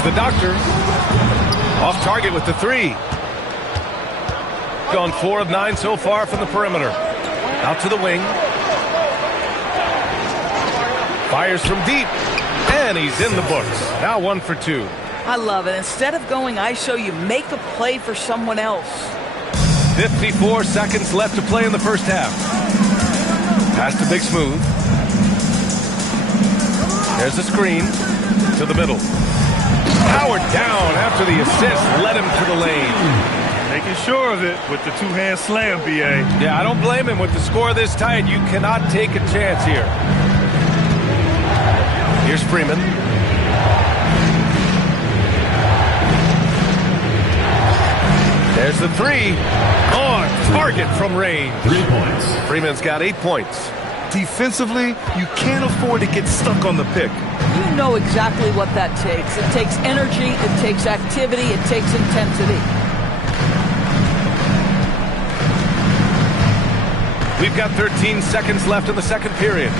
Here's the doctor. Off target with the 3. Gone 4 of 9 so far from the perimeter. Out to the wing. Fires from deep. And he's in the books. Now 1 for 2. I love it. Instead of going ISO, you make a play for someone else. 54 seconds left to play in the first half. Pass to Big Smooth. There's a screen to the middle. Powered down after the assist led him to the lane. Making sure of it with the two-hand slam, BA. Yeah, I don't blame him. With the score this tight, you cannot take a chance here. Here's Freeman. There's the 3. On target from range. 3 points. Freeman's got 8 points. Defensively, you can't afford to get stuck on the pick. You know exactly what that takes. It takes energy, it takes activity, it takes intensity. We've got 13 seconds left in the second period.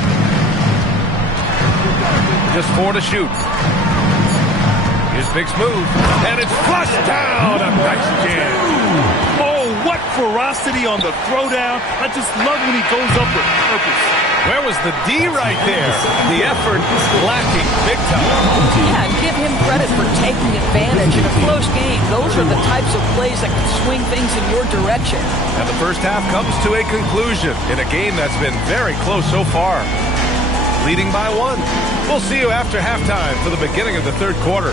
Just 4 to shoot. Here's Big Smooth. And it's flushed down. A nice jam. Oh, what ferocity on the throwdown. I just love when he goes up with purpose. Where was the D right there? The effort lacking big time. Yeah, give him credit for taking advantage in a close game. Those are the types of plays that can swing things in your direction. And the first half comes to a conclusion in a game that's been very close so far. Leading by 1. We'll see you after halftime for the beginning of the third quarter.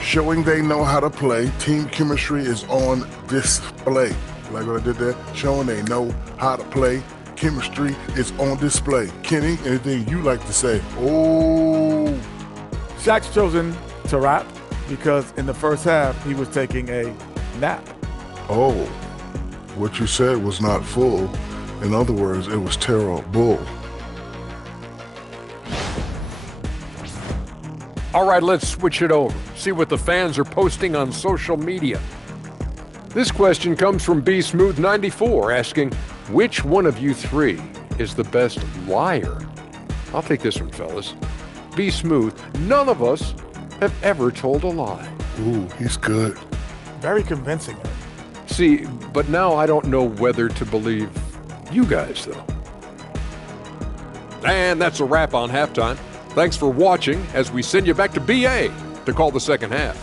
Showing they know how to play. Team chemistry is on display. Like what I did there? Showing they know how to play. Chemistry is on display. Kenny, anything you like to say? Oh. Shaq's chosen to rap because in the first half, he was taking a nap. Oh. What you said was not full. In other words, it was terrible. All right, let's switch it over. See what the fans are posting on social media. This question comes from B Smooth 94 asking, which one of you 3 is the best liar? I'll take this one, fellas. B Smooth, none of us have ever told a lie. Ooh, he's good. Very convincing. See, but now I don't know whether to believe you guys, though. And that's a wrap on halftime. Thanks for watching as we send you back to BA to call the second half.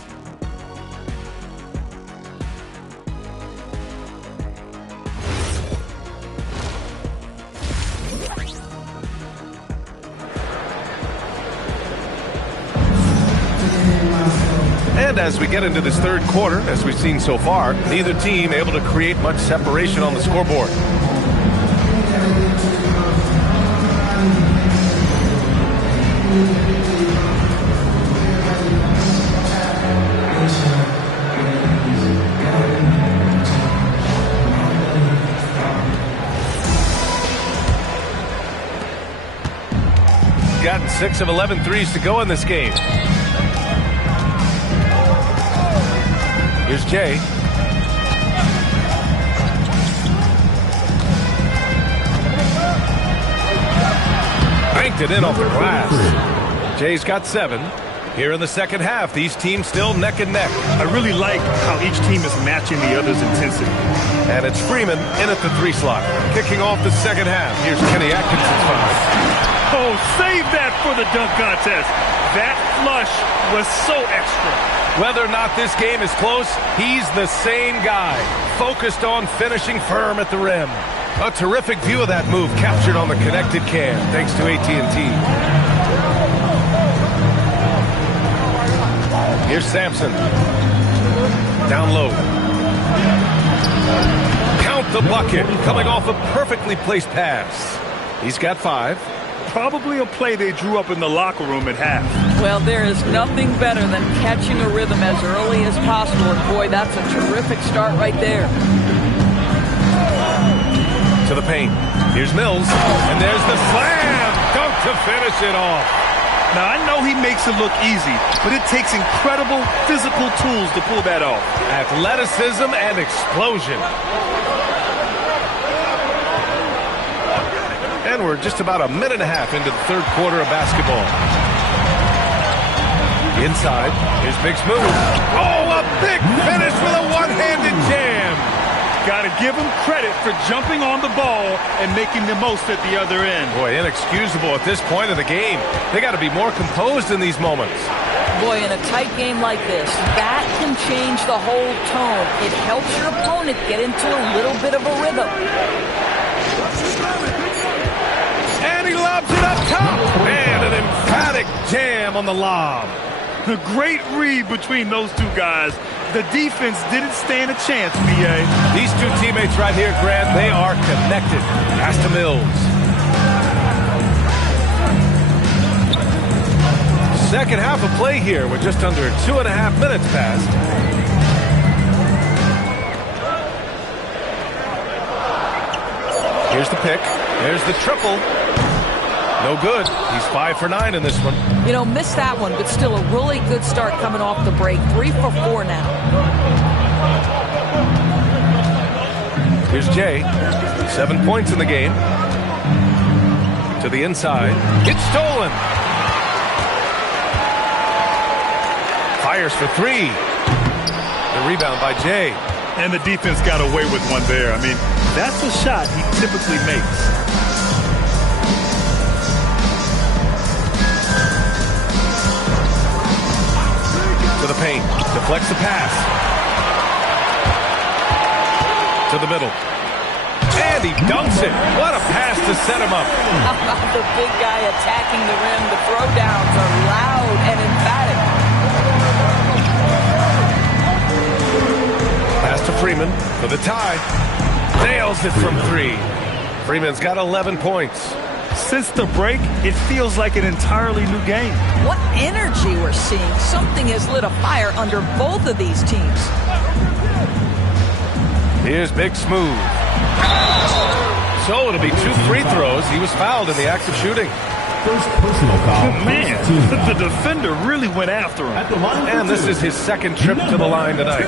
And as we get into this third quarter, as we've seen so far, neither team able to create much separation on the scoreboard. Got 6 of 11 threes to go in this game. Here's Jay. Banked it in off the glass. Jay's got 7. Here in the second half, these teams still neck and neck. I really like how each team is matching the other's intensity. And it's Freeman in at the 3 slot. Kicking off the second half. Here's Kenny Atkinson's 5. Oh, save that for the dunk contest. That flush was so extra. Whether or not this game is close, he's the same guy. Focused on finishing firm at the rim. A terrific view of that move captured on the connected cam, thanks to AT&T. Here's Sampson. Down low. Count the bucket, coming off a perfectly placed pass. He's got 5. Probably a play they drew up in the locker room at half. Well, there is nothing better than catching a rhythm as early as possible. And boy, that's a terrific start right there. To the paint. Here's Mills. And there's the slam. Dunk to finish it off. Now, I know he makes it look easy, but it takes incredible physical tools to pull that off. Athleticism and explosion. And we're just about a minute and a half into the third quarter of basketball. Inside, here's Big Smooth. Oh, a big finish with a one-handed jam. Got to give him credit for jumping on the ball and making the most at the other end. Boy, inexcusable at this point of the game. They got to be more composed in these moments. Boy, in a tight game like this, that can change the whole tone. It helps your opponent get into a little bit of a rhythm. And he lobs it up top. And an emphatic jam on the lob. A great read between those two guys. The defense didn't stand a chance, B.A. These two teammates right here, Grant, they are connected. Pass to Mills. Second half of play here with just under 2.5 minutes passed. Here's the pick. There's the triple. No good. He's 5 for 9 in this one. You know, missed that one, but still a really good start coming off the break. 3 for 4 now. Here's Jay. 7 points in the game. To the inside. It's stolen. Fires for 3. The rebound by Jay. And the defense got away with one there. I mean, that's a shot he typically makes. To the paint. Deflects the pass. To the middle. And he dunks it. What a pass to set him up. How about the big guy attacking the rim? The throwdowns are loud and emphatic. Pass to Freeman for the tie. Nails it from 3. Freeman's got 11 points. Since the break, it feels like an entirely new game. What energy we're seeing. Something has lit a fire under both of these teams. Here's Big Smooth. So it'll be 2 free throws. He was fouled in the act of shooting. First personal foul. Man, the defender really went after him. And this is his second trip to the line tonight.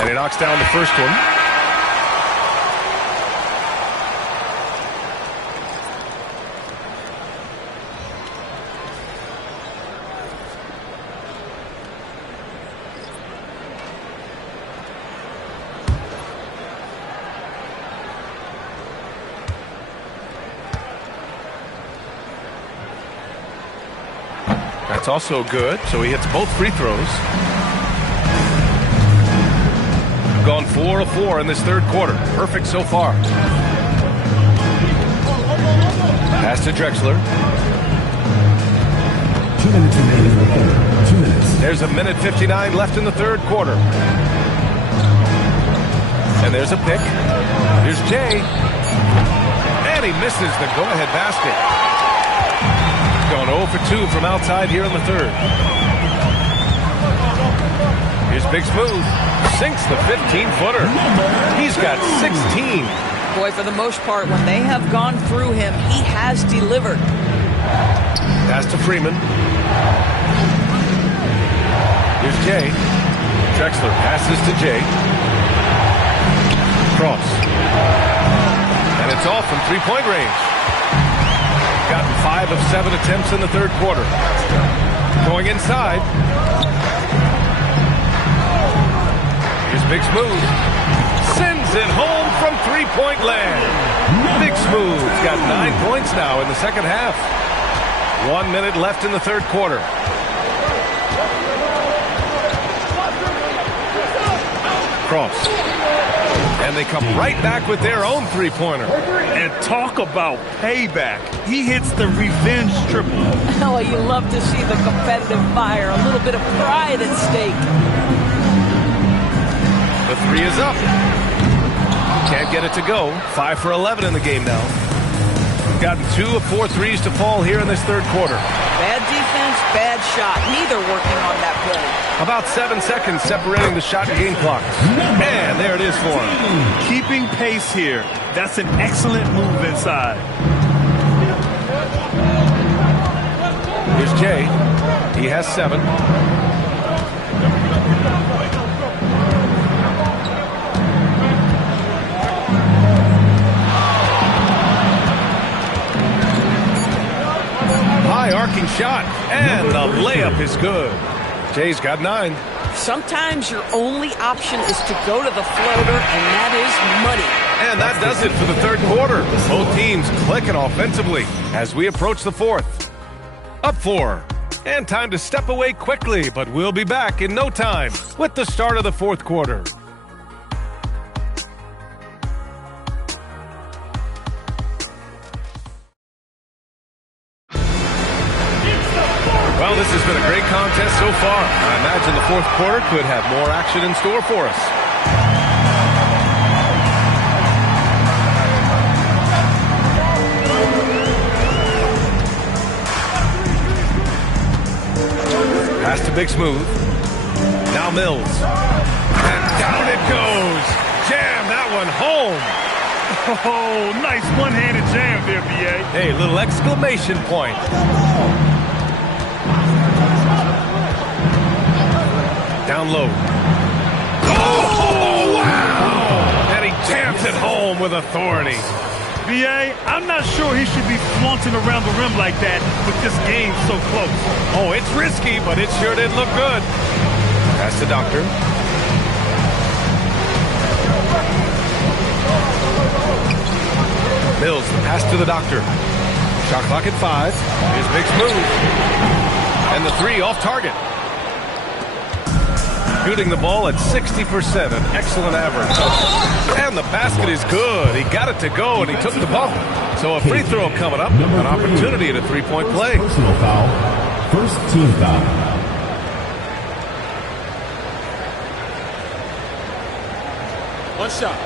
And he knocks down the first one. That's also good, so he hits both free throws. Gone 4 of 4 in this third quarter. Perfect so far. Pass to Drexler. 2 minutes remaining in the third. 2 minutes. There's a minute 59 left in the third quarter. And there's a pick. Here's Jay. And he misses the go-ahead basket. Going 0 for 2 from outside here in the third. Here's Big Smooth. Sinks the 15-footer. He's got 16. Boy, for the most part, when they have gone through him, he has delivered. Pass to Freeman. Here's Jay. Drexler passes to Jay. Cross. And it's off from three-point range. Gotten 5 of 7 attempts in the third quarter. Going inside. Here's Big Smooth. Sends it home from three-point land. Big Smooth's got 9 points now in the second half. 1 minute left in the third quarter. Cross. And they come right back with their own three-pointer. And talk about payback. He hits the revenge triple. Oh, you love to see the competitive fire. A little bit of pride at stake. The three is up. Can't get it to go. 5 for 11 in the game now. Gotten 2 of 4 threes to fall here in this third quarter. Bad defense, bad shot. Neither working on that play. About 7 seconds separating the shot and game clocks. And there it is for him. Keeping pace here. That's an excellent move inside. Here's Jay. He has 7. High arcing shot, and the layup is good. Jay's got 9. Sometimes your only option is to go to the floater, and that is money. And that does it for the third quarter. Both teams clicking offensively as we approach the fourth. Up 4. And time to step away quickly, but we'll be back in no time with the start of the fourth quarter. Well, this has been a great contest so far. I imagine the fourth quarter could have more action in store for us. Pass to Big Smooth. Now Mills. And down it goes. Jam that one home. Oh, nice one-handed jam there, B.A. Hey, little exclamation point. Down low. Oh, wow! And he jams it home with authority. B.A., I'm not sure he should be flaunting around the rim like that with this game so close. Oh, it's risky, but it sure didn't look good. Pass the Doctor. Mills, the pass to the Doctor. Shot clock at 5. Here's Big Smooth. And the 3 off target. Shooting the ball at 60%, an excellent average. And the basket is good. He got it to go, and he took the bump. So a free throw coming up, an opportunity at a three-point play. Personal foul. First team foul. One shot.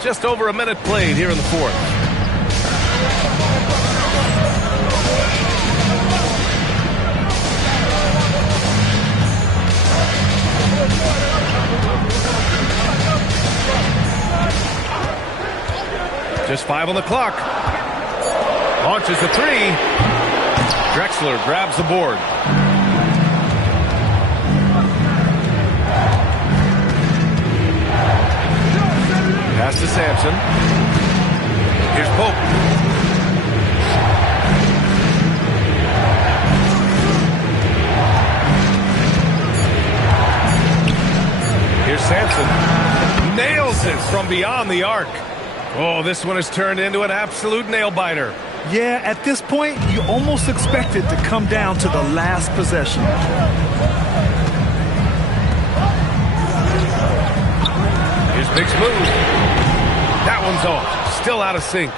Just over a minute played here in the fourth. Just 5 on the clock. Launches the 3. Drexler grabs the board. Pass to Sampson. Here's Pope. Here's Sampson. Nails it from beyond the arc. Oh, this one has turned into an absolute nail-biter. Yeah, at this point, you almost expect it to come down to the last possession. Here's Big Smooth. That one's off. Still out of sync.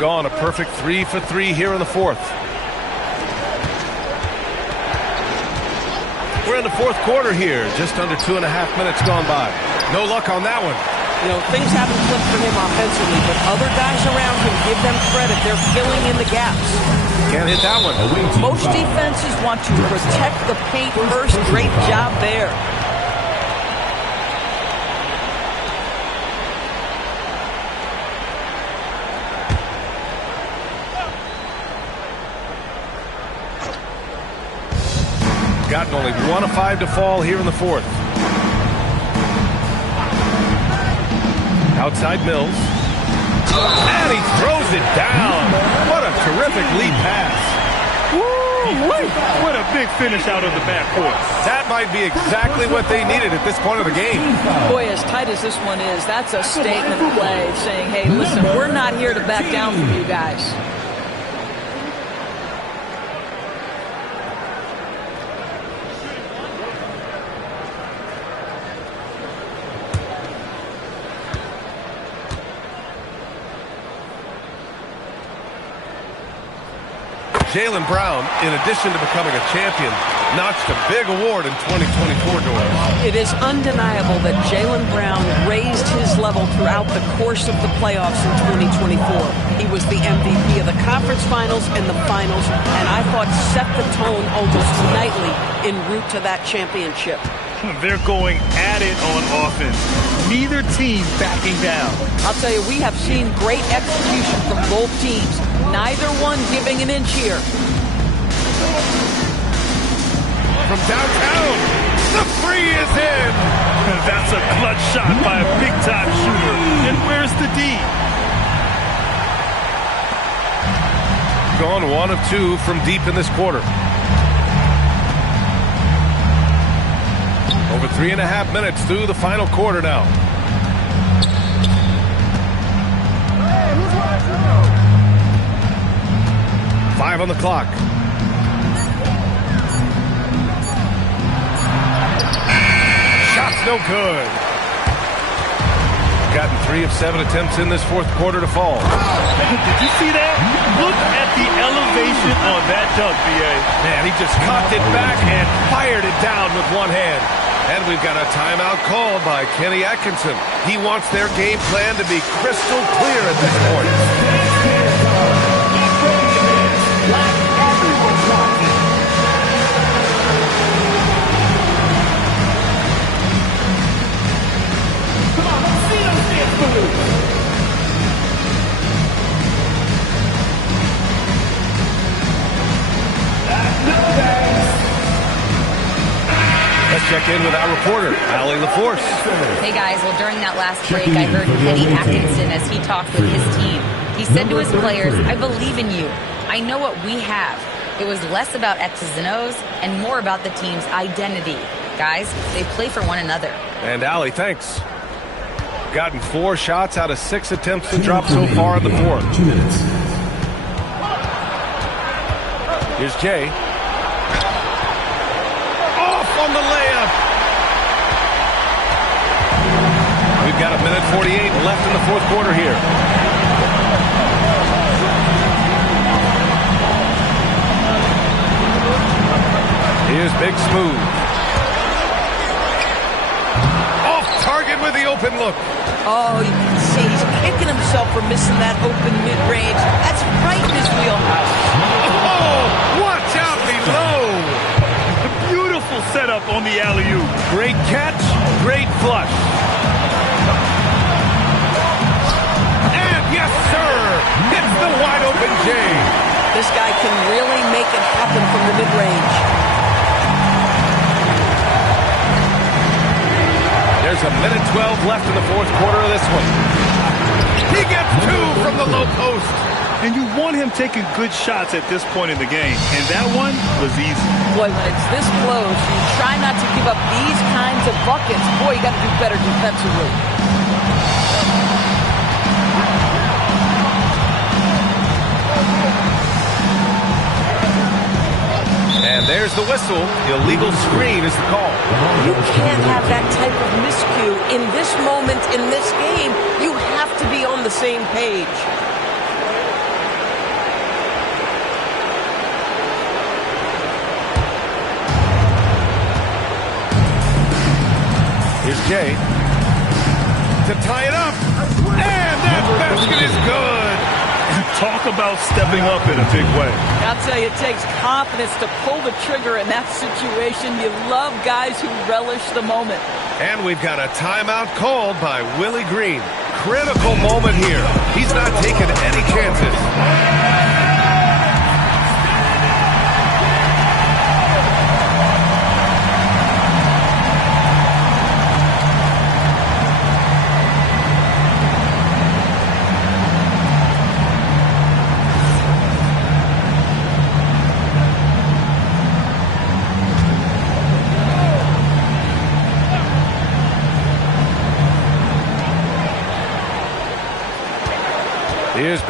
Gone a perfect 3 for 3 here in the fourth. We're in the fourth quarter here. Just under 2.5 minutes gone by. No luck on that one. You know, things haven't clicked for him offensively, but other guys around him, give them credit. They're filling in the gaps. Can't hit that one. Most defenses want to protect the paint first. Great job there. Gotten only 1 of 5 to fall here in the fourth. Outside Mills. And he throws it down. What a terrific lead pass. Woo! What a big finish out of the backcourt. That might be exactly what they needed at this point of the game. Boy, as tight as this one is, that's a statement play saying, hey, listen, we're not here to back down from you guys. Jaylen Brown, in addition to becoming a champion, notched a big award in 2024 doors. It is undeniable that Jaylen Brown raised his level throughout the course of the playoffs in 2024. He was the MVP of the conference finals and the finals, and I thought set the tone almost nightly en route to that championship. They're going at it on offense. Neither team backing down. I'll tell you, we have seen great execution from both teams. Neither one giving an inch here. From downtown, the three is in. That's a clutch shot by a big-time shooter. And where's the D? Gone 1 of 2 from deep in this quarter. Over 3.5 minutes through the final quarter now. Five on the clock. Shot's no good. Gotten 3 of 7 attempts in this fourth quarter to fall. Did you see that? Look at the elevation on that dunk, B.A. Man, he just cocked it back and fired it down with one hand. And we've got a timeout called by Kenny Atkinson. He wants their game plan to be crystal clear at this point. Let's check in with our reporter, Allie LaForce. Hey guys, well during that last break I heard Kenny Atkinson as he talked with his team. He said to his players, I believe in you. I know what we have. It was less about X's and O's and more about the team's identity. Guys, they play for one another. And Allie, thanks. Gotten 4 shots out of 6 attempts to drop so far in the fourth. 2 minutes. Here's Jay. Off on the layup. We've got 1:48 left in the fourth quarter here. Here's Big Smooth. Off target with the open look. Oh, you can see he's kicking himself for missing that open mid-range. That's right in his wheelhouse. Oh, watch out below. Beautiful setup on the alley-oop. Great catch, great flush. And yes, sir, hits the wide open J. This guy can really make it happen from the mid-range. There's 1:12 left in the fourth quarter of this one. He gets 2 from the low post. And you want him taking good shots at this point in the game. And that one was easy. Boy, when it's this close, you try not to give up these kinds of buckets. Boy, you got to do better defensively. And there's the whistle. Illegal screen is the call. You can't have that type of miscue in this moment in this game. You have to be on the same page. Here's Jay to tie it up. And that basket is good. Talk about stepping up in a big way. I'll tell you, it takes confidence to pull the trigger in that situation. You love guys who relish the moment. And we've got a timeout called by Willie Green. Critical moment here. He's not taking any chances.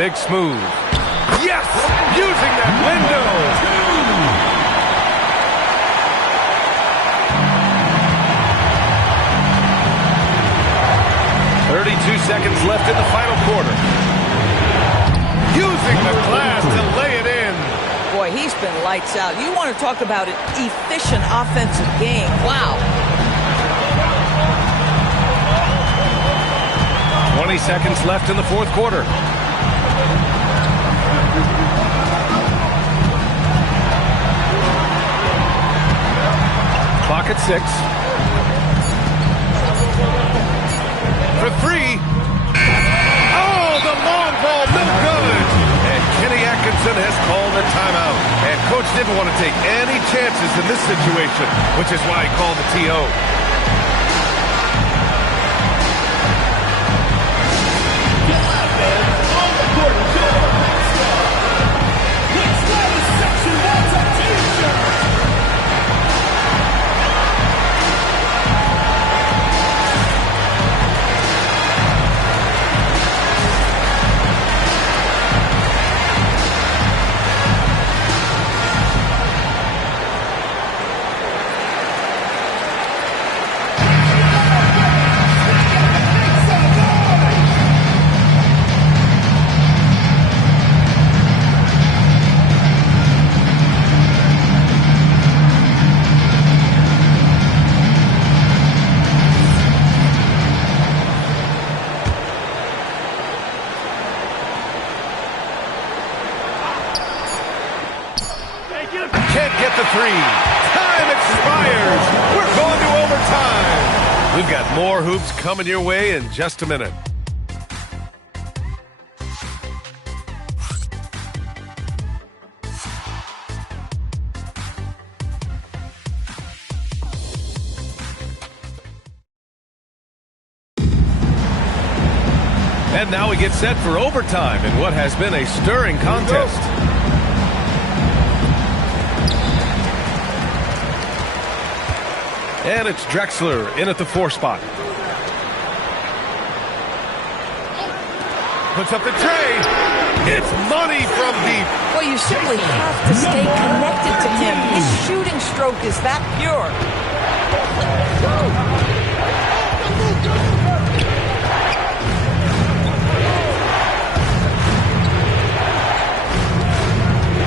Big Smooth. Yes! Using that window! 32 seconds left in the final quarter. Using the glass to lay it in. Boy, he's been lights out. You want to talk about an efficient offensive game. Wow. 20 seconds left in the fourth quarter. Clock at 6. For 3. Oh, the long ball, no good. And Kenny Atkinson has called a timeout. And coach didn't want to take any chances in this situation, which is why he called the TO. Can't get the 3. Time expires. We're going to overtime. We've got more hoops coming your way in just a minute. And now we get set for overtime in what has been a stirring contest. And it's Drexler in at the 4 spot. Puts up the tray. It's money from deep. Well, you simply have to stay connected to him. His shooting stroke is that pure.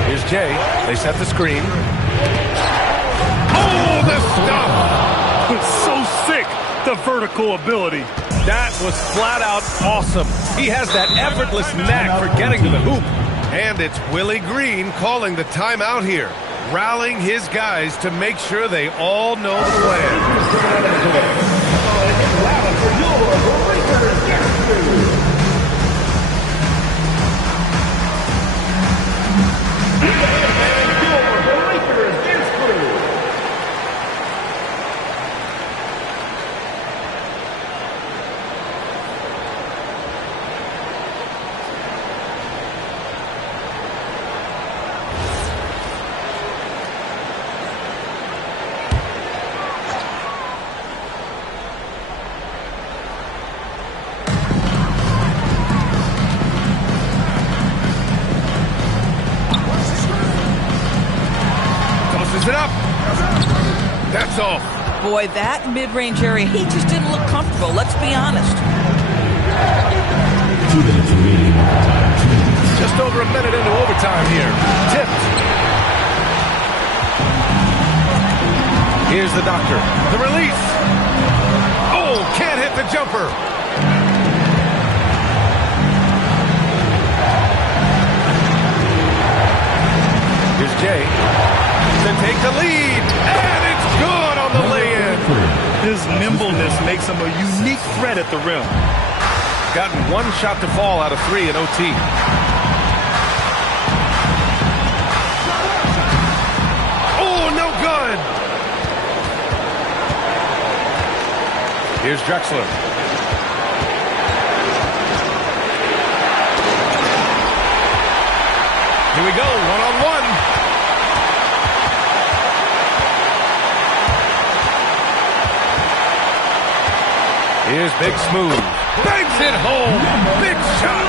Here's Jay. They set the screen. Oh, the stop! So sick, the vertical ability. That was flat out awesome. He has that effortless knack for getting to the hoop. And it's Willie Green calling the timeout here, rallying his guys to make sure they all know the plan. It up. That's all. Boy, that mid-range area, he just didn't look comfortable. Let's be honest. 2 minutes remaining overtime. Just over a minute into overtime here. Tipped. Here's the doctor. The release. Oh, can't hit the jumper. Here's Jay to take the lead, and it's good on the lay-in. His nimbleness makes him a unique threat at the rim. Gotten 1 shot to fall out of 3 in OT. Oh, no good. Here's Drexler. Here we go, one-on-one. Here's Big Smooth. Banks it home. Big shot.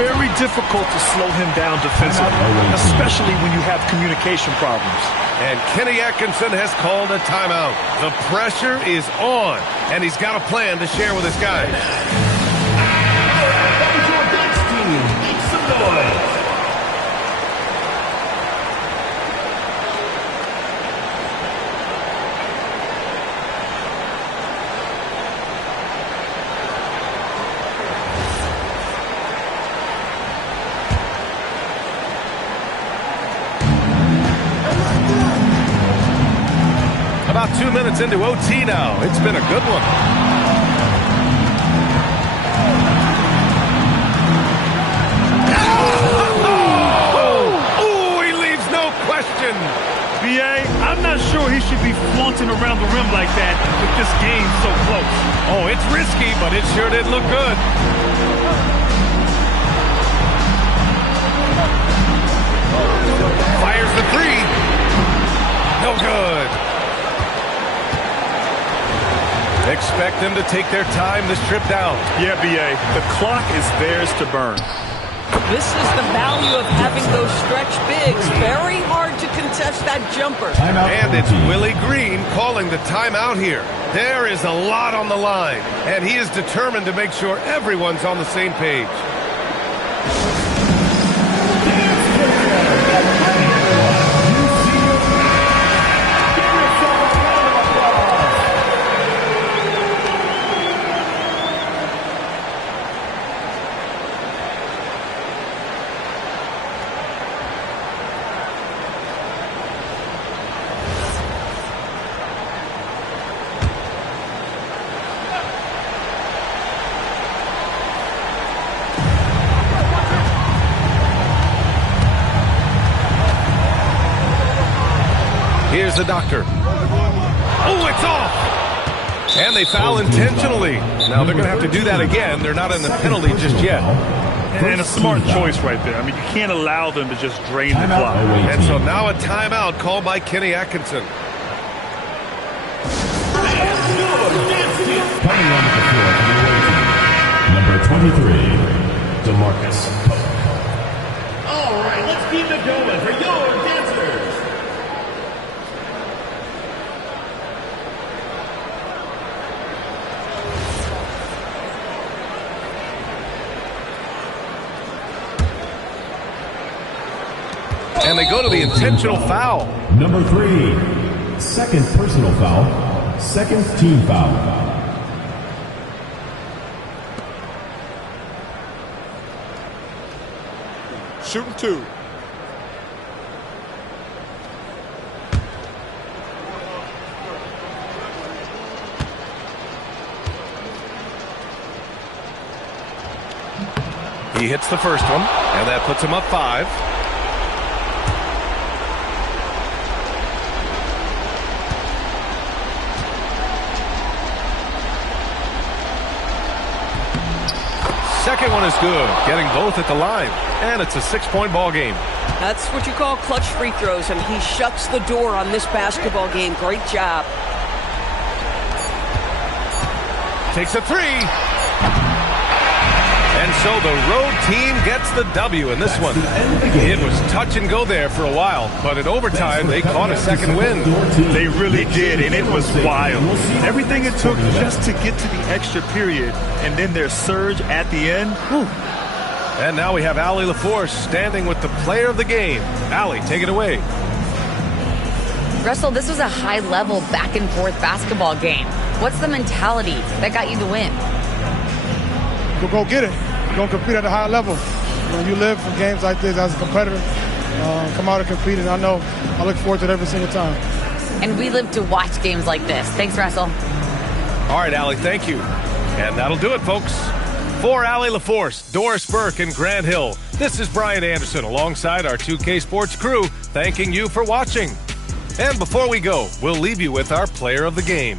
Very difficult to slow him down defensively, especially when you have communication problems. And Kenny Atkinson has called a timeout. The pressure is on, and he's got a plan to share with his guys. Make some noise. About 2 minutes into OT now. It's been a good one. Oh, he leaves no question. BA, I'm not sure he should be flaunting around the rim like that with this game so close. Oh, it's risky, but it sure did look good. Fires the three. No good. Expect them to take their time this trip down. Yeah, BA, the clock is theirs to burn. This is the value of having those stretch bigs. Very hard to contest that jumper. And it's Willie Green calling the timeout here. There is a lot on the line, and he is determined to make sure everyone's on the same page. Here's the doctor. Oh, it's off! And they foul intentionally. Now they're going to have to do that again. They're not in the penalty just yet. And a smart choice right there. I mean, you can't allow them to just drain the clock. And so now a timeout called by Kenny Atkinson. Coming onto the floor for the away team, number 23, DeMarcus Cook. All right, let's keep it going for your dancers. And they go to the intentional foul. Number 3, second personal foul, second team foul. Shooting two. He hits the first one, and that puts him up 5. Second one is good, getting both at the line, and it's a 6-point ball game. That's what you call clutch free throws, and he shuts the door on this basketball game. Great job. Takes a 3. And so the road team gets the W in this one. It was touch and go there for a while, but in overtime, they caught a second win. They really did, and it was wild. Everything it took just to get to the extra period, and then their surge at the end. Whew. And now we have Allie LaForce standing with the player of the game. Allie, take it away. Russell, this was a high-level back-and-forth basketball game. What's the mentality that got you the win? We'll go get it. We're going to compete at a high level. You live for games like this as a competitor. Come out and compete, and I look forward to it every single time. And we live to watch games like this. Thanks, Russell. All right, Allie, thank you. And that'll do it, folks. For Allie LaForce, Doris Burke, and Grant Hill, this is Brian Anderson alongside our 2K Sports crew, thanking you for watching. And before we go, we'll leave you with our player of the game.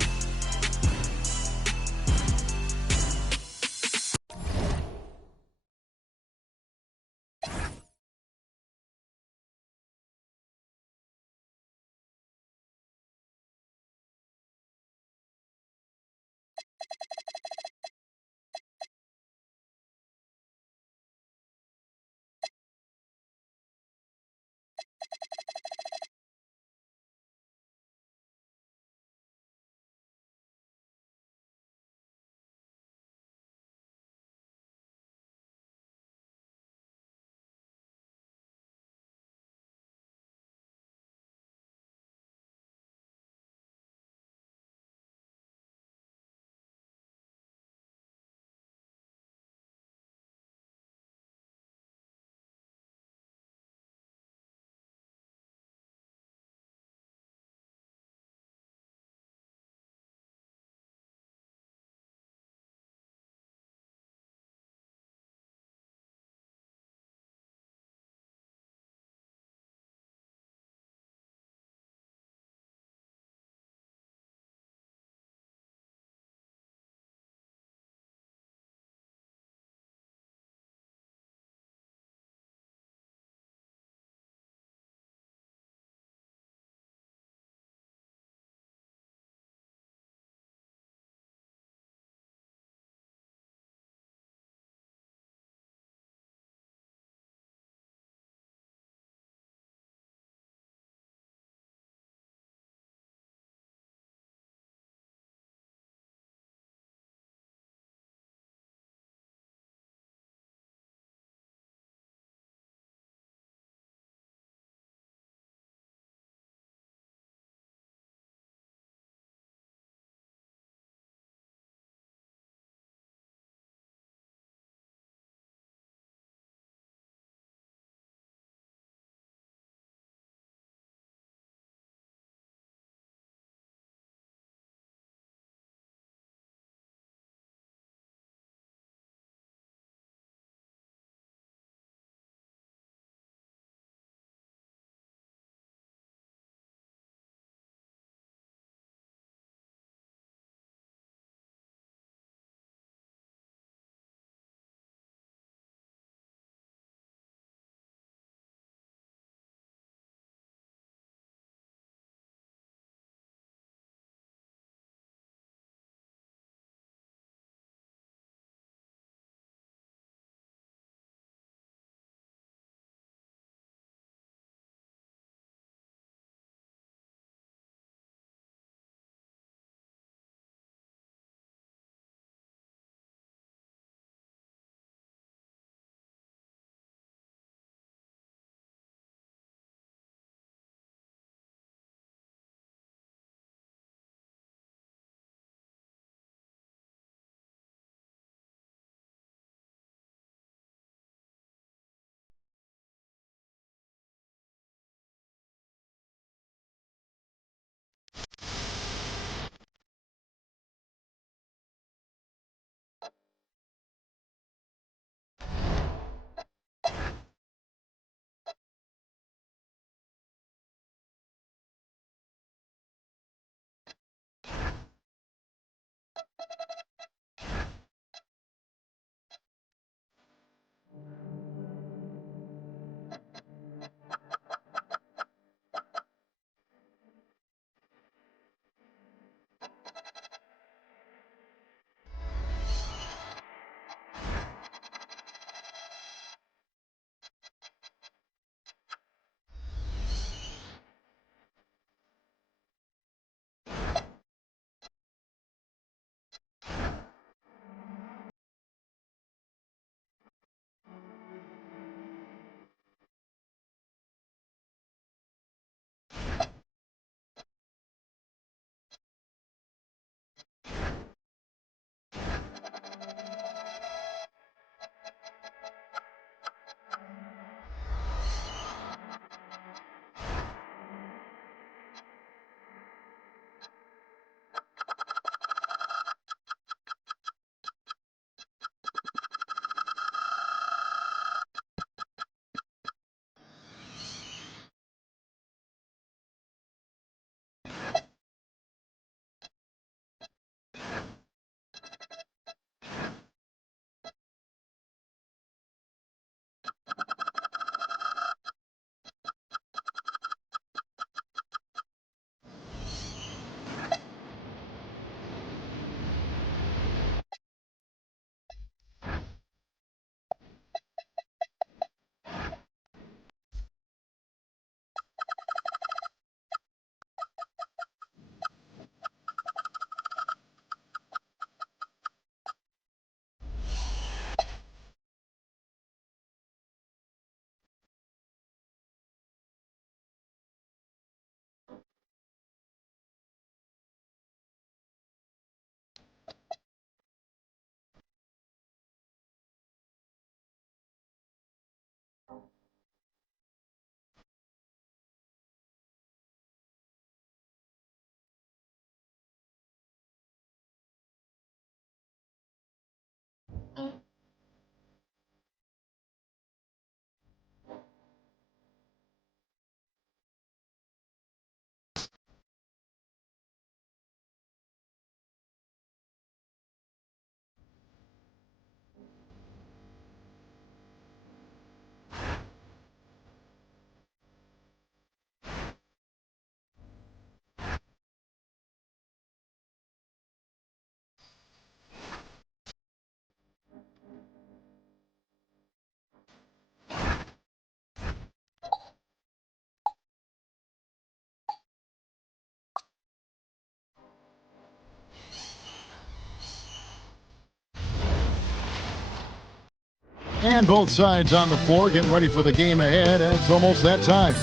And both sides on the floor getting ready for the game ahead. It's almost that time.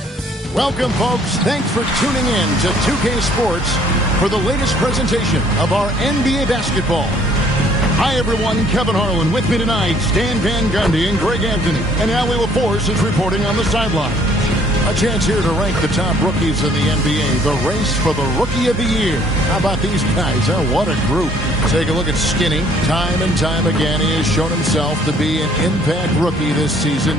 Welcome, folks. Thanks for tuning in to 2K Sports for the latest presentation of our NBA basketball. Hi, everyone. Kevin Harlan with me tonight. Stan Van Gundy and Greg Anthony. And Allie LaForce is reporting on the sideline. A chance here to rank the top rookies in the NBA. The race for the Rookie of the Year. How about these guys? Oh, what a group. Take a look at Skinny. Time and time again, he has shown himself to be an impact rookie this season.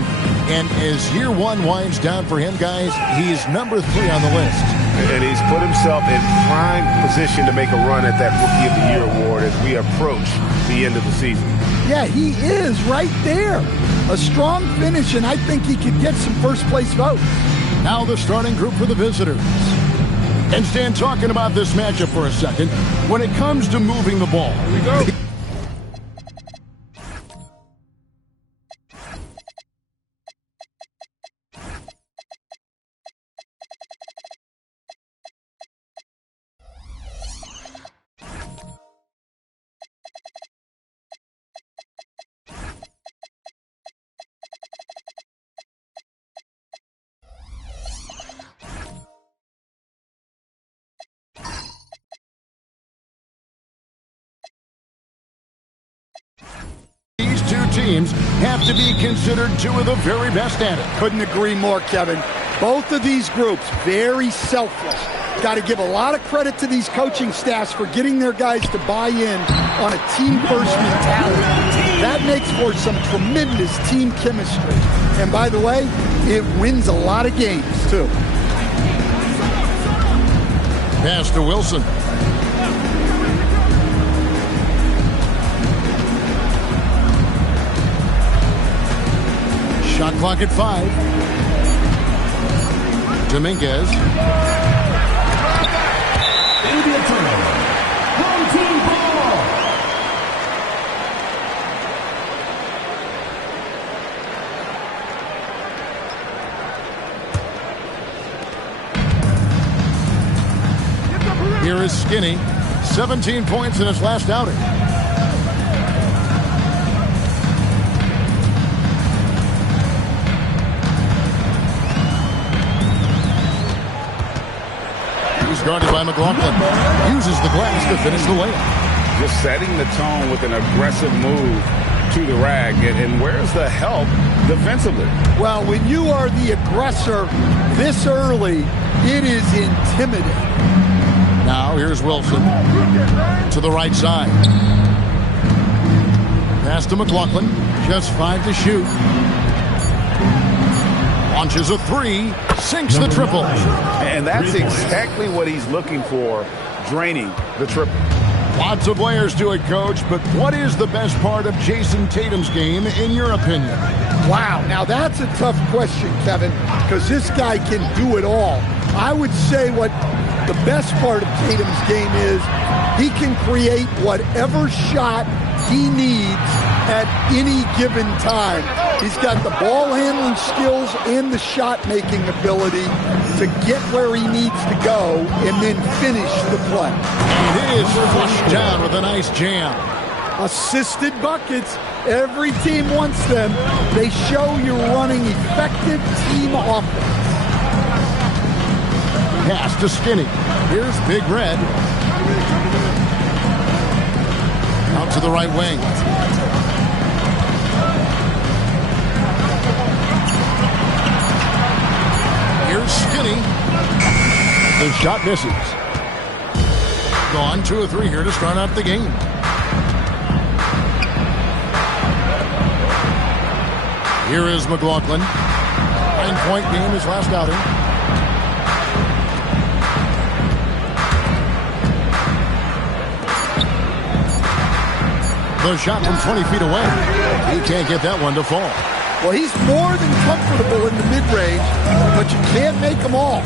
And as year one winds down for him, guys, he's number 3 on the list. And he's put himself in prime position to make a run at that Rookie of the Year award as we approach the end of the season. Yeah, he is right there. A strong finish, and I think he could get some first-place votes. Now the starting group for the visitors. And Stan, talking about this matchup for a second, when it comes to moving the ball. Here we go. Teams have to be considered 2 of the very best at it. Couldn't agree more, Kevin. Both of these groups, very selfless. Got to give a lot of credit to these coaching staffs for getting their guys to buy in on a team-first mentality. That makes for some tremendous team chemistry. And by the way, it wins a lot of games, too. Pass to Wilson. Shot clock at 5. Dominguez. It'll be a turnover. Home team ball. Here is Skinny. 17 points in his last outing. Guarded by McLaughlin. Uses the glass to finish the layup. Just setting the tone with an aggressive move to the rack. And where's the help defensively? Well, when you are the aggressor this early, it is intimidating. Now here's Wilson to the right side. Pass to McLaughlin. Just 5 to shoot. Launches a 3, sinks the triple. And that's exactly what he's looking for, draining the triple. Lots of layers to it, Coach, but what is the best part of Jason Tatum's game, in your opinion? Wow, now that's a tough question, Kevin, because this guy can do it all. I would say what the best part of Tatum's game is he can create whatever shot he needs at any given time. He's got the ball handling skills and the shot making ability to get where he needs to go and then finish the play. It is flushed down with a nice jam. Assisted buckets. Every team wants them. They show you're running effective team offense. Pass to Skinny. Here's Big Red. Out to the right wing. Here's Skinny. The shot misses. Gone 2 or 3 here to start out the game. Here is McLaughlin. 9-point game his last outing. The shot from 20 feet away. He can't get that one to fall. Well, he's more than comfortable in the mid-range, but you can't make them all.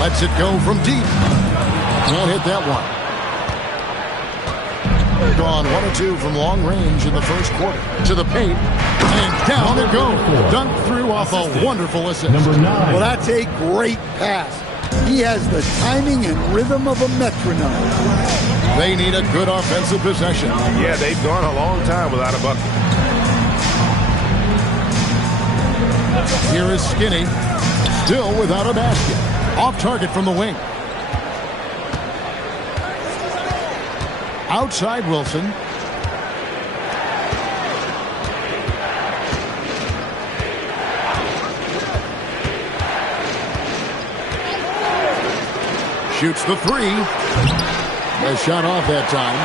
Lets it go from deep. Can't hit that one. Gone 1 or 2 from long range in the first quarter. To the paint. And down it goes. Dunked through off a wonderful assist. Number 9. Well, that's a great pass. He has the timing and rhythm of a metronome. They need a good offensive possession. Yeah, they've gone a long time without a bucket. Here is Skinny, still without a basket. Off target from the wing. Outside Wilson. Shoots the three. A shot off that time.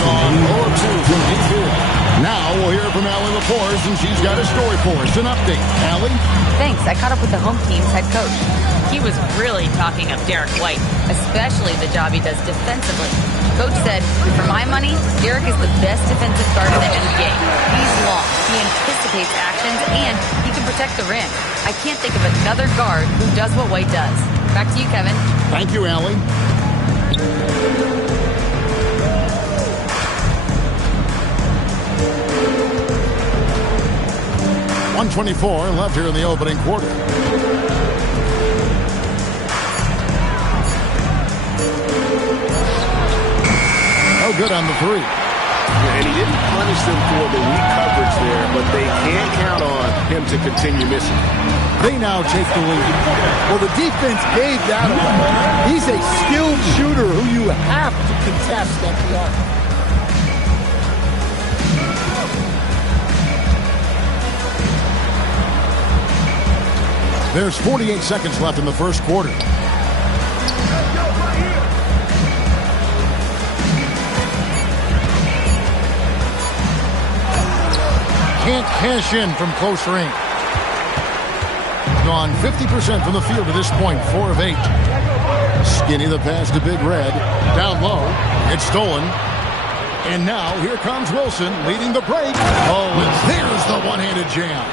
Gone 0-2 from deep field. Now we'll hear from Allie LaForce, and she's got a story for us. An update. Allie? Thanks. I caught up with the home team's head coach. He was really talking up Derek White, especially the job he does defensively. Coach said, for my money, Derek is the best defensive guard in the NBA. He's long, he anticipates actions, and he can protect the rim. I can't think of another guard who does what White does. Back to you, Kevin. Thank you, Allie. 1:24 left here in the opening quarter. No good on the three. And he didn't punish them for the weak coverage there, but they can't count on him to continue missing. They now take the lead. Well, the defense gave that away. He's a skilled shooter who you have to contest at the arc. There's 48 seconds left in the first quarter. Can't cash in from close range. Gone 50% from the field to this point, 4 of 8. Skinny the pass to Big Red. Down low. It's stolen. And now here comes Wilson leading the break. Oh, and there's the one-handed jam.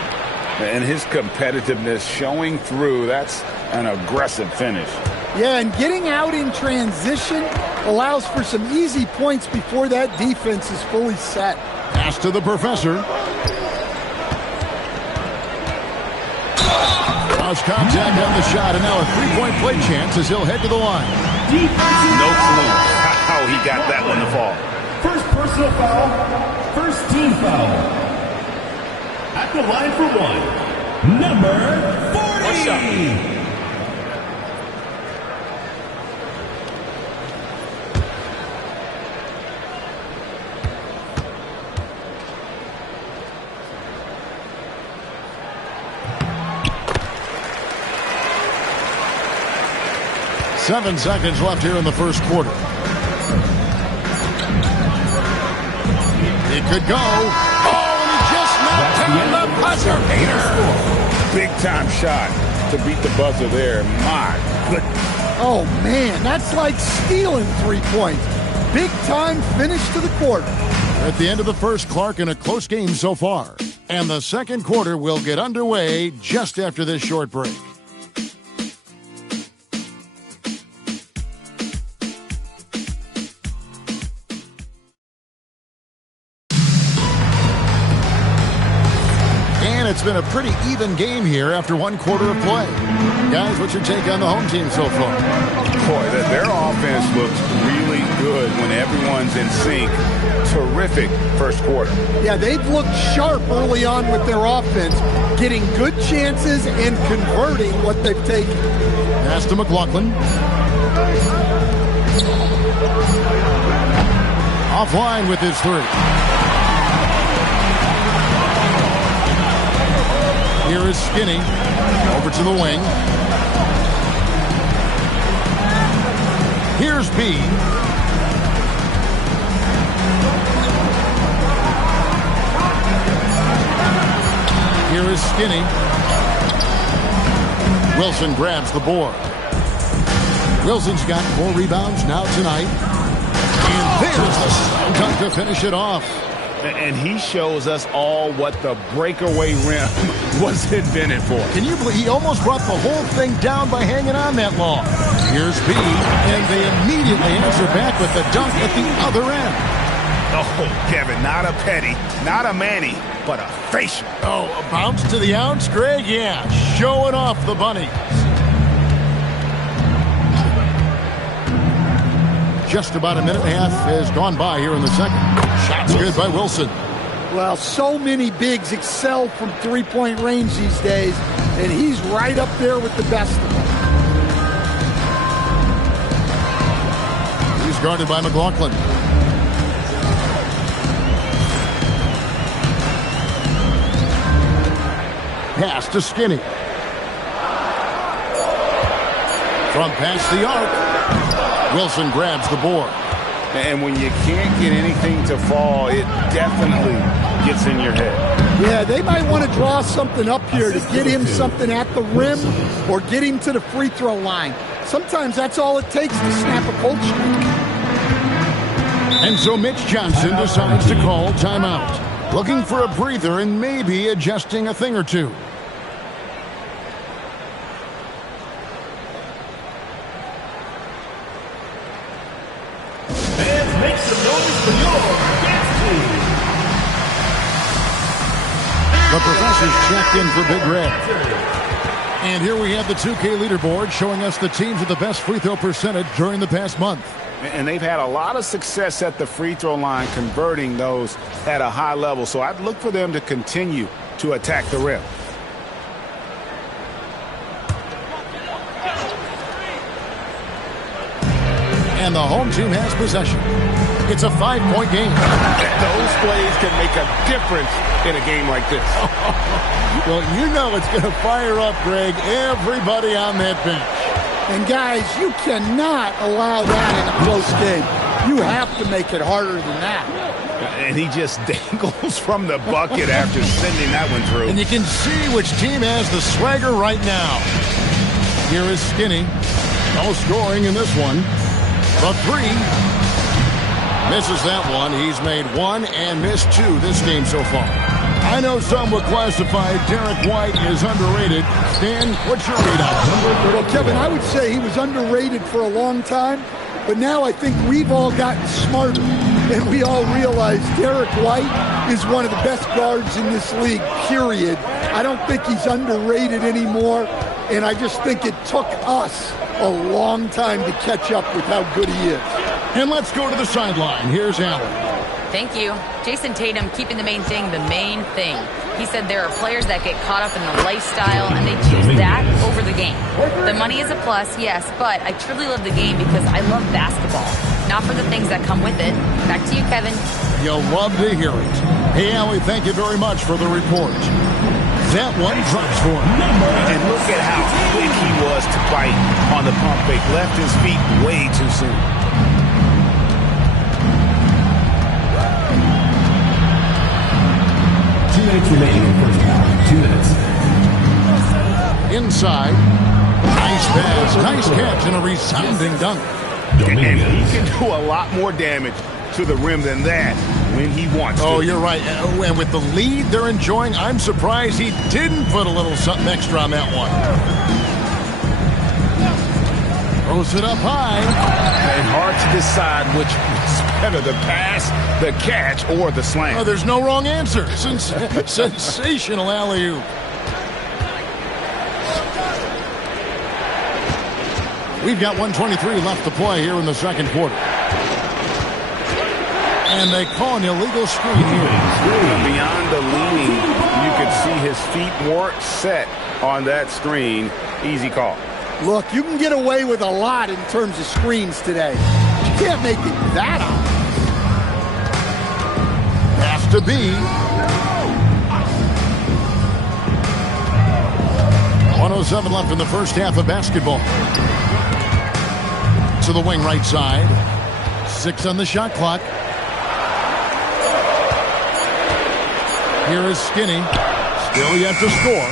And his competitiveness showing through. That's an aggressive finish. Yeah, and getting out in transition allows for some easy points before that defense is fully set. Pass to the professor. Lost contact on the shot, and now a three-point play chance as he'll head to the line. No clue how he got that one to fall. First personal foul, first team foul. At the line for one, number 40. 7 seconds left here in the first quarter. It could go. Oh, and he just knocked down the buzzer beater. Big time shot to beat the buzzer there. My goodness. Oh, man, that's like stealing 3 points. Big time finish to the quarter. At the end of the first, Clark, in a close game so far. And the second quarter will get underway just after this short break. It's been a pretty even game here after 1 quarter of play. Guys, what's your take on the home team so far? Boy, their offense looks really good when everyone's in sync. Terrific first quarter. Yeah, they've looked sharp early on with their offense, getting good chances and converting what they've taken. Pass to McLaughlin. Offline with his three. Here is Skinny. Over to the wing. Here's B. Here is Skinny. Wilson grabs the board. Wilson's got 4 rebounds now tonight. And there's the slam dunk to finish it off. And he shows us all what the breakaway rim was invented for. Can you believe he almost brought the whole thing down by hanging on that long? Here's B, and they immediately answer back with the dunk at the other end. Oh, Kevin, not a Petty, not a Manny, but a facial. Oh, a bounce to the ounce, Greg? Yeah, showing off the bunnies. just about a minute and a half has gone by here in the second. Shot's good by Wilson. Well, so many bigs excel from three-point range these days, and he's right up there with the best of them. He's guarded by McLaughlin. Pass to Skinny. From past the arc, Wilson grabs the board. And when you can't get anything to fall, it definitely gets in your head. Yeah, they might want to draw something up here to get him something at the rim or get him to the free throw line. Sometimes that's all it takes to snap a cold streak. And so Mitch Johnson decides to call timeout. Looking for a breather and maybe adjusting a thing or two. The professor's checked in for Big Red. And here we have the 2K leaderboard showing us the teams with the best free throw percentage during the past month. And they've had a lot of success at the free throw line converting those at a high level. So I'd look for them to continue to attack the rim. And the home team has possession. It's a 5-point game. Those plays can make a difference in a game like this. Well, you know it's going to fire up, Greg, everybody on that bench. And guys, you cannot allow that in a close game. You have to make it harder than that. And he just dangles from the bucket after sending that one through. And you can see which team has the swagger right now. Here is Skinny. No scoring in this one. The three. Misses that one. He's made one and missed two this game so far. I know some would classify Derek White as underrated. Stan, what's your read on him? Well, Kevin, I would say he was underrated for a long time, but now I think we've all gotten smarter, and we all realize Derek White is one of the best guards in this league, period. I don't think he's underrated anymore, and I just think it took us a long time to catch up with how good he is. And let's go to the sideline. Here's Allen. Thank you. Jason Tatum keeping the main thing the main thing. He said there are players that get caught up in the lifestyle and they choose that over the game. The money is a plus, yes, but I truly love the game because I love basketball, not for the things that come with it. Back to you, Kevin. You'll love to hear it. Hey, Allie, thank you very much for the report. That one drops for him. And look at how quick he was to bite on the pump fake. Left his feet way too soon. 2 minutes remaining in the first half. 2 minutes. Inside. Nice pass. Nice catch and a resounding dunk. And he can do a lot more damage to the rim than that when he wants to. Oh, you're right. And with the lead they're enjoying, I'm surprised he didn't put a little something extra on that one. Throws it up high. And hard to decide which was better, the pass, the catch, or the slam. Oh, there's no wrong answer. Sensational alley-oop. We've got 1:23 left to play here in the second quarter. And they call an illegal screen here. Beyond the leaning, you could see his feet weren't set on that screen. Easy call. Look, you can get away with a lot in terms of screens today. But you can't make it that obvious. Has to be. 1:07 left in the first half of basketball. To the wing right side. 6 on the shot clock. Here is Skinny. Still yet to score.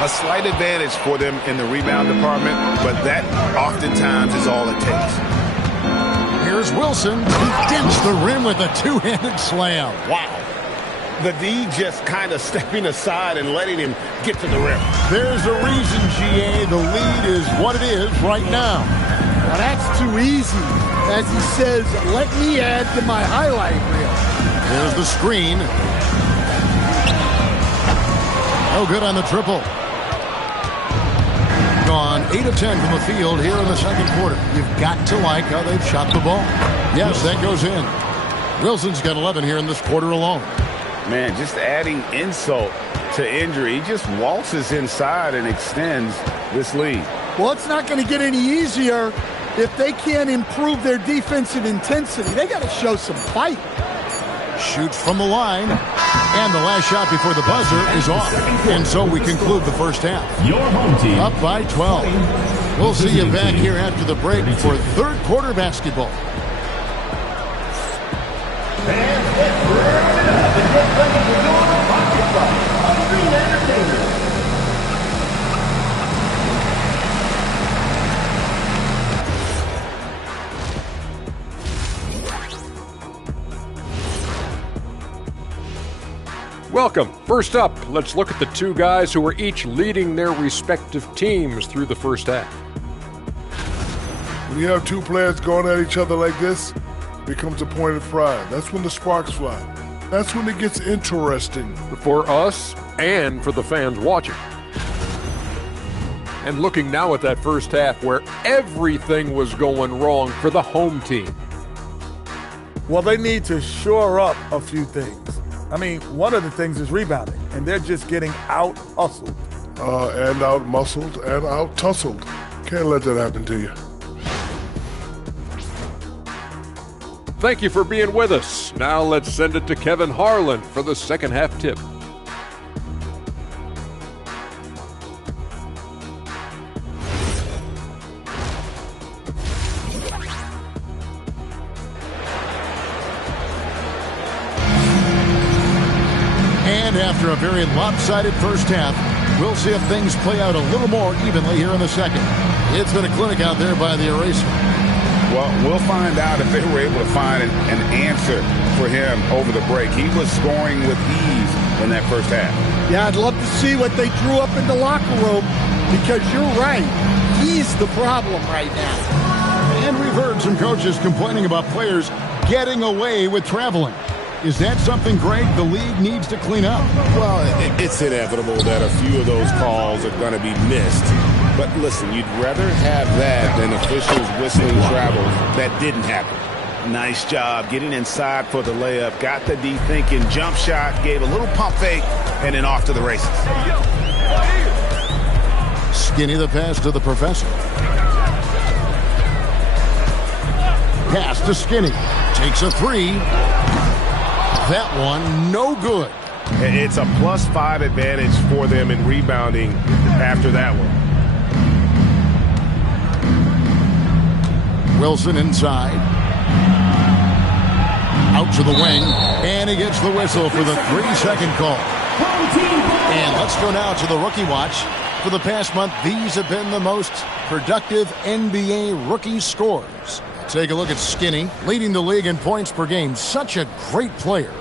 A slight advantage for them in the rebound department, but that oftentimes is all it takes. Here's Wilson. He dents the rim with a two-handed slam. Wow. The D just kind of stepping aside and letting him get to the rim. There's a reason, GA. The lead is what it is right now. Well, that's too easy. As he says, let me add to my highlight reel. There's the screen. No good on the triple. Gone 8 of 10 from the field here in the second quarter. You've got to like how they've shot the ball. Yes, that goes in. Wilson's got 11 here in this quarter alone. Man, just adding insult to injury. He just waltzes inside and extends this lead. Well, it's not going to get any easier if they can't improve their defensive intensity. They got to show some fight. Shoots from the line. And the last shot before the buzzer is off. And so we conclude the first half. Your home team up by 12. We'll see you back here after the break for third quarter basketball. Welcome. First up, let's look at the two guys who are each leading their respective teams through the first half. When you have two players going at each other like this, it becomes a point of pride. That's when the sparks fly. That's when it gets interesting. For us and for the fans watching. And looking now at that first half where everything was going wrong for the home team. Well, they need to shore up a few things. I mean, one of the things is rebounding, and they're just getting out-hustled. And out-muscled and out-tussled. Can't let that happen to you. Thank you for being with us. Now let's send it to Kevin Harlan for the second half tip. And after a very lopsided first half, we'll see if things play out a little more evenly here in the second. It's been a clinic out there by the eraser. Well, we'll find out if they were able to find an answer for him over the break. He was scoring with ease in that first half. Yeah, I'd love to see what they drew up in the locker room, because you're right. He's the problem right now. And we've heard some coaches complaining about players getting away with traveling. Is that something, Greg, the league needs to clean up? Well, it's inevitable that a few of those calls are going to be missed. But listen, you'd rather have that than officials whistling travels that didn't happen. Nice job getting inside for the layup. Got the D thinking, jump shot, gave a little pump fake, and then off to the races. Skinny the pass to the professor. Pass to Skinny. Takes a three. That one, no good. It's a +5 advantage for them in rebounding after that one. Wilson inside. Out to the wing. And he gets the whistle for the 3-second call. And let's go now to the rookie watch. For the past month, these have been the most productive NBA rookie scores. Take a look at Skinny, leading the league in points per game. Such a great player.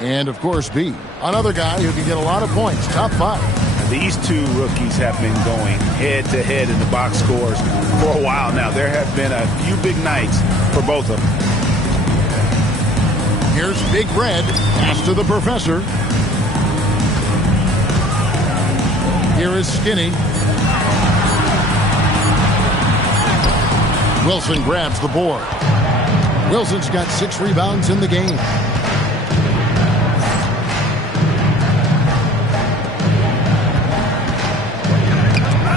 And, of course, B, another guy who can get a lot of points, top 5. These two rookies have been going head-to-head in the box scores for a while now. There have been a few big nights for both of them. Here's Big Red, pass to the professor. Here is Skinny. Wilson grabs the board. Wilson's got 6 rebounds in the game.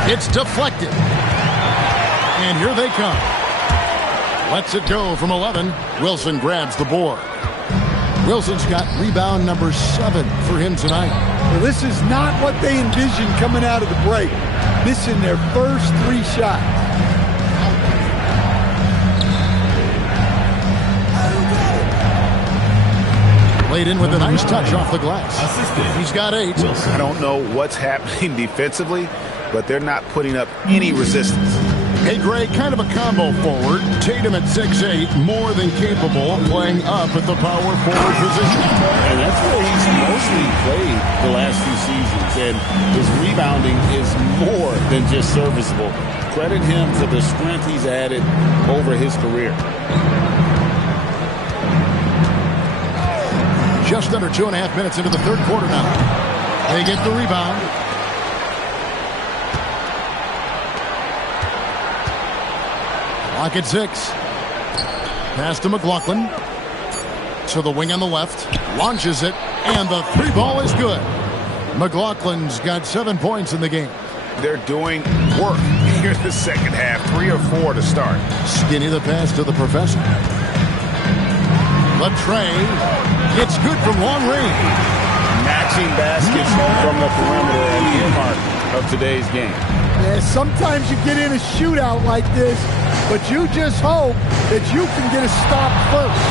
It's deflected. And here they come. Lets it go from 11. Wilson grabs the board. Wilson's got rebound number 7 for him tonight. Well, this is not what they envisioned coming out of the break. Missing their first 3 shots. Laid in with a nice touch off the glass. He's got 8. I don't know what's happening defensively, but they're not putting up any resistance. Hey, Greg, kind of a combo forward. Tatum at 6'8", more than capable of playing up at the power forward position. And that's where he's mostly played the last few seasons, and his rebounding is more than just serviceable. Credit him for the strength he's added over his career. Just under 2.5 minutes into the third quarter now. They get the rebound. Clock at 6. Pass to McLaughlin. To the wing on the left. Launches it. And the 3-ball is good. McLaughlin's got 7 points in the game. They're doing work here in the second half. 3 or 4 to start. Skinny the pass to the professor. Latrey. It's good from long range. Matching baskets from the perimeter and the mark of today's game. Yeah, sometimes you get in a shootout like this, but you just hope that you can get a stop first.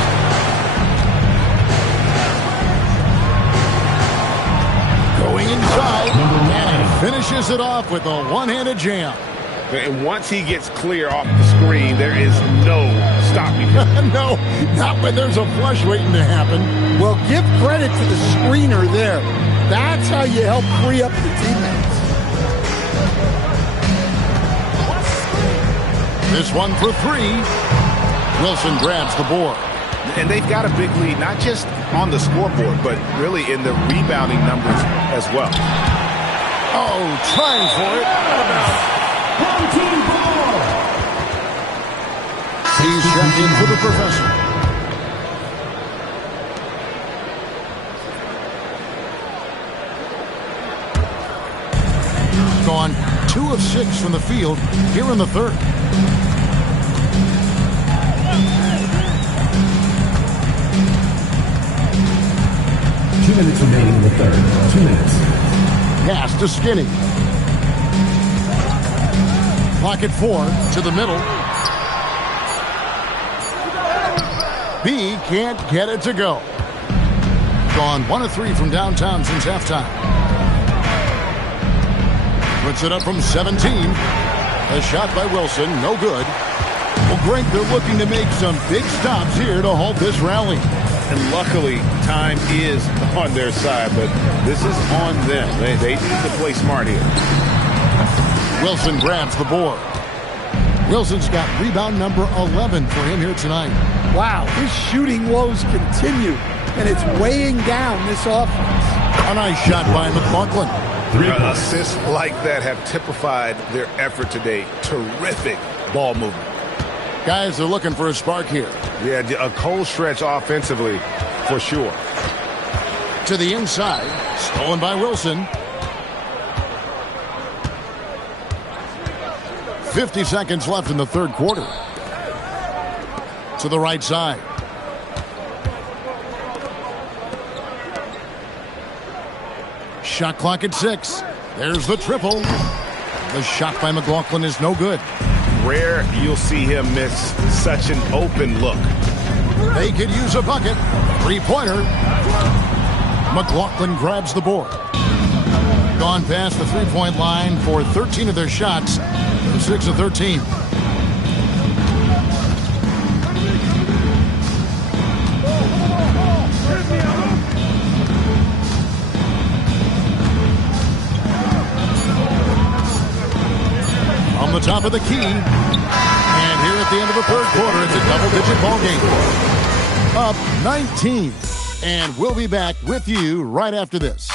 Going inside and finishes it off with a one-handed jam. And once he gets clear off the screen, there is no stopping him. No, not when there's a flush waiting to happen. Well, give credit to the screener there. That's how you help free up the teammates. This one for 3. Wilson grabs the board. And they've got a big lead, not just on the scoreboard, but really in the rebounding numbers as well. Oh, trying for it. He's checked in for the professor. Gone 2 of 6 from the field here in the third. Minutes remaining in the third. 2 minutes. Pass to Skinny. Clock at 4 to the middle. B can't get it to go. Gone 1 of 3 from downtown since halftime. Puts it up from 17. A shot by Wilson, no good. Well, Greg, they're looking to make some big stops here to halt this rally. And luckily, time is on their side, but this is on them. They need to play smart here. Wilson grabs the board. Wilson's got rebound number 11 for him here tonight. Wow, his shooting woes continue, and it's weighing down this offense. A nice shot by McLaughlin. Assists like that have typified their effort today. Terrific ball movement. Guys are looking for a spark here. Yeah, a cold stretch offensively, for sure. To the inside, stolen by Wilson. 50 seconds left in the third quarter. To the right side. Shot clock at 6. There's the triple. The shot by McLaughlin is no good. Rare you'll see him miss such an open look. They could use a bucket. 3-pointer. McLaughlin grabs the board. Gone past the 3-point line for 13 of their shots. 6 of 13. On the top of the key. And here at the end of the third quarter, it's a double-digit ball game. Up 19. And we'll be back with you right after this.